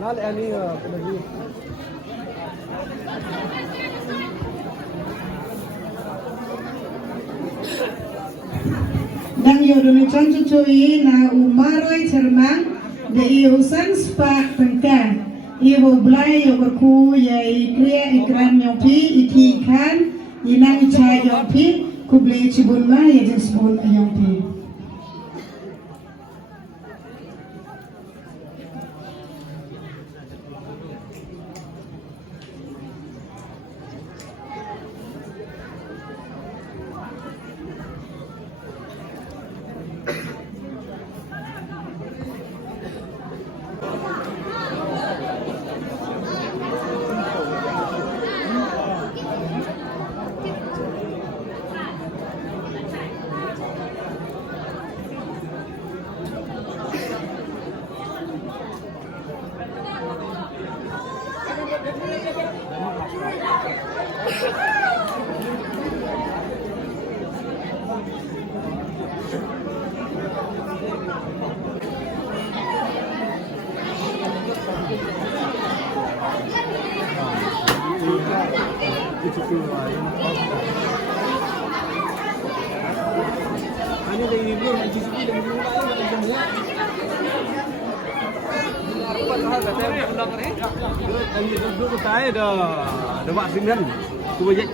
Nal ani lagi. Dan yodoni concucui na umaroi cermang de iusan spak tengka ibu belai yo berku yai kriya ikram yongpi ikikan inang cha yongpi kublai cibun ma ya jesbun yongpi. Hanya dari ibu yang CCTV dan mulai dengan jumlah. Apa hal kata pulang ni? Duduk saya dah buat sini kan. Tu bajet